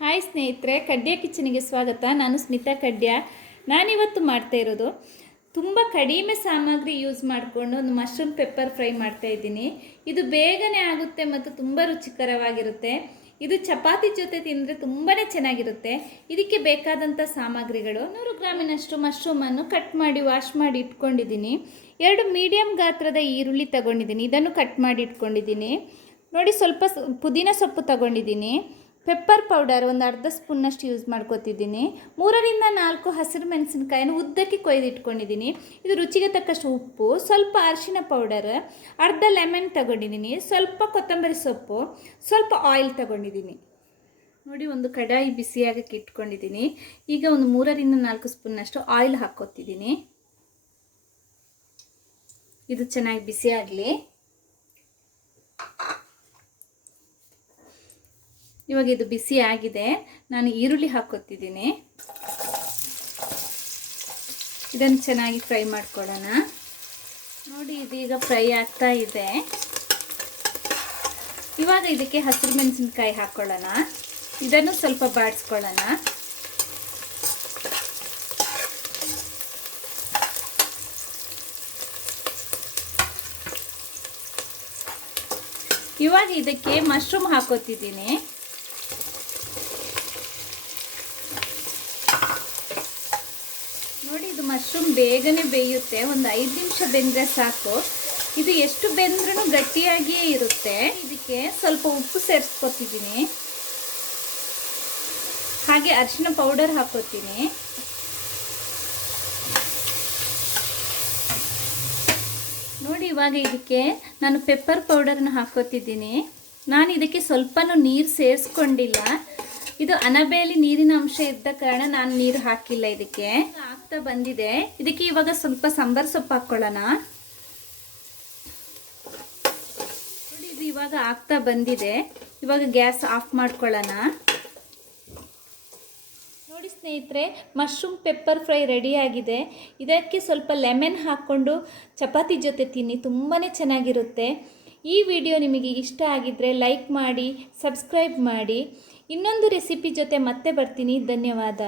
Hi ಸ್ನೇಹಿತರೆ, ಕಡ್ಯ ಕಿಚನಿಗೆ ಸ್ವಾಗತ. ನಾನು ಸ್ಮಿತಾ ಕಡ್ಯ. ನಾನಿವತ್ತು ಮಾಡ್ತಾ ಇರೋದು ತುಂಬ ಕಡಿಮೆ ಸಾಮಗ್ರಿ ಯೂಸ್ ಮಾಡಿಕೊಂಡು ಒಂದು ಮಶ್ರೂಮ್ ಪೆಪ್ಪರ್ ಫ್ರೈ ಮಾಡ್ತಾ ಇದ್ದೀನಿ. ಇದು ಬೇಗನೆ ಆಗುತ್ತೆ ಮತ್ತು ತುಂಬ ರುಚಿಕರವಾಗಿರುತ್ತೆ. ಇದು ಚಪಾತಿ ಜೊತೆ ತಿಂದರೆ ತುಂಬಾ ಚೆನ್ನಾಗಿರುತ್ತೆ. ಇದಕ್ಕೆ ಬೇಕಾದಂಥ ಸಾಮಗ್ರಿಗಳು: 100 ಗ್ರಾಮಿನಷ್ಟು ಮಶ್ರೂಮನ್ನು ಕಟ್ ಮಾಡಿ ವಾಶ್ ಮಾಡಿ ಇಟ್ಕೊಂಡಿದ್ದೀನಿ. 2 ಮೀಡಿಯಮ್ ಗಾತ್ರದ ಈರುಳ್ಳಿ ತಗೊಂಡಿದ್ದೀನಿ, ಇದನ್ನು ಕಟ್ ಮಾಡಿ ಇಟ್ಕೊಂಡಿದ್ದೀನಿ. ನೋಡಿ, ಸ್ವಲ್ಪ ಪುದೀನ ಸೊಪ್ಪು ತಗೊಂಡಿದ್ದೀನಿ. ಪೆಪ್ಪರ್ ಪೌಡರ್ ಒಂದು ಅರ್ಧ ಸ್ಪೂನ್ನಷ್ಟು ಯೂಸ್ ಮಾಡ್ಕೊತಿದ್ದೀನಿ. 3ರಿಂದ 4 ಹಸಿರು ಮೆಣಸಿನಕಾಯನ್ನು ಉದ್ದಕ್ಕೆ ಕೊಯ್ದಿಟ್ಕೊಂಡಿದ್ದೀನಿ. ಇದು ರುಚಿಗೆ ತಕ್ಕಷ್ಟು ಉಪ್ಪು, ಸ್ವಲ್ಪ ಅರಿಶಿನ ಪೌಡರ್, ಅರ್ಧ ಲೆಮನ್ ತಗೊಂಡಿದ್ದೀನಿ, ಸ್ವಲ್ಪ ಕೊತ್ತಂಬರಿ ಸೊಪ್ಪು, ಸ್ವಲ್ಪ ಆಯಿಲ್ ತಗೊಂಡಿದ್ದೀನಿ. ನೋಡಿ, ಒಂದು ಕಡಾಯಿ ಬಿಸಿಯಾಗಕ್ಕೆ ಇಟ್ಕೊಂಡಿದ್ದೀನಿ. ಈಗ ಒಂದು 3ರಿಂದ 4 ಸ್ಪೂನ್ನಷ್ಟು ಆಯಿಲ್ ಹಾಕ್ಕೊತಿದ್ದೀನಿ. ಇದು ಚೆನ್ನಾಗಿ ಬಿಸಿ ಆಗಲಿ. ಇವಾಗ ಇದು ಬಿಸಿ ಆಗಿದೆ. ನಾನು ಈರುಳ್ಳಿ ಹಾಕ್ಕೊತಿದ್ದೀನಿ. ಇದನ್ನು ಚೆನ್ನಾಗಿ ಫ್ರೈ ಮಾಡ್ಕೊಳ್ಳೋಣ. ನೋಡಿ, ಇದೀಗ ಫ್ರೈ ಆಗ್ತಾ ಇದೆ. ಇವಾಗ ಇದಕ್ಕೆ ಹಸಿರು ಮೆಣಸಿನಕಾಯಿ ಹಾಕ್ಕೊಳ್ಳೋಣ. ಇದನ್ನು ಸ್ವಲ್ಪ ಬಾಡಿಸ್ಕೊಳ್ಳೋಣ. ಇವಾಗ ಇದಕ್ಕೆ ಮಶ್ರೂಮ್ ಹಾಕೋತಿದ್ದೀನಿ. ನೋಡಿ, ಇದು ಮಶ್ರೂಮ್ ಬೇಗನೆ ಬೇಯುತ್ತೆ. ಒಂದು 5 ನಿಮಿಷ ಬೆಂದರೆ ಸಾಕು. ಇದು ಎಷ್ಟು ಬೆಂದ್ರೂ ಗಟ್ಟಿಯಾಗಿಯೇ ಇರುತ್ತೆ. ಇದಕ್ಕೆ ಸ್ವಲ್ಪ ಉಪ್ಪು ಸೇರಿಸ್ಕೊತಿದ್ದೀನಿ, ಹಾಗೆ ಅರಿಶಿನ ಪೌಡರ್ ಹಾಕೋತೀನಿ. ನೋಡಿ, ಇವಾಗ ಇದಕ್ಕೆ ನಾನು ಪೆಪ್ಪರ್ ಪೌಡರ್ನ ಹಾಕೋತಿದ್ದೀನಿ. ನಾನು ಇದಕ್ಕೆ ಸ್ವಲ್ಪನೂ ನೀರು ಸೇರಿಸ್ಕೊಂಡಿಲ್ಲ. ಇದು ಅನಬೇಲಿ ನೀರಿನ ಅಂಶ ಇದ್ದ ಕಾರಣ ನಾನು ನೀರು ಹಾಕಿಲ್ಲ. ಇದಕ್ಕೆ ಆಗ್ತಾ ಬಂದಿದೆ. ಇದಕ್ಕೆ ಇವಾಗ ಸ್ವಲ್ಪ ಸಾಂಬಾರ್ ಸೊಪ್ಪು ಹಾಕ್ಕೊಳ್ಳೋಣ. ನೋಡಿ, ಇದು ಇವಾಗ ಆಗ್ತಾ ಬಂದಿದೆ. ಇವಾಗ ಗ್ಯಾಸ್ ಆಫ್ ಮಾಡ್ಕೊಳ್ಳೋಣ. ನೋಡಿ ಸ್ನೇಹಿತರೆ, ಮಶ್ರೂಮ್ ಪೆಪ್ಪರ್ ಫ್ರೈ ರೆಡಿಯಾಗಿದೆ. ಇದಕ್ಕೆ ಸ್ವಲ್ಪ ಲೆಮನ್ ಹಾಕ್ಕೊಂಡು ಚಪಾತಿ ಜೊತೆ ತಿನ್ನಿ, ತುಂಬಾ ಚೆನ್ನಾಗಿರುತ್ತೆ. ಈ ವಿಡಿಯೋ ನಿಮಗೆ ಇಷ್ಟ ಆಗಿದ್ದರೆ ಲೈಕ್ ಮಾಡಿ, ಸಬ್ಸ್ಕ್ರೈಬ್ ಮಾಡಿ. ಇನ್ನೊಂದು ರೆಸಿಪಿ ಜೊತೆ ಮತ್ತೆ ಬರ್ತೀನಿ. ಧನ್ಯವಾದ.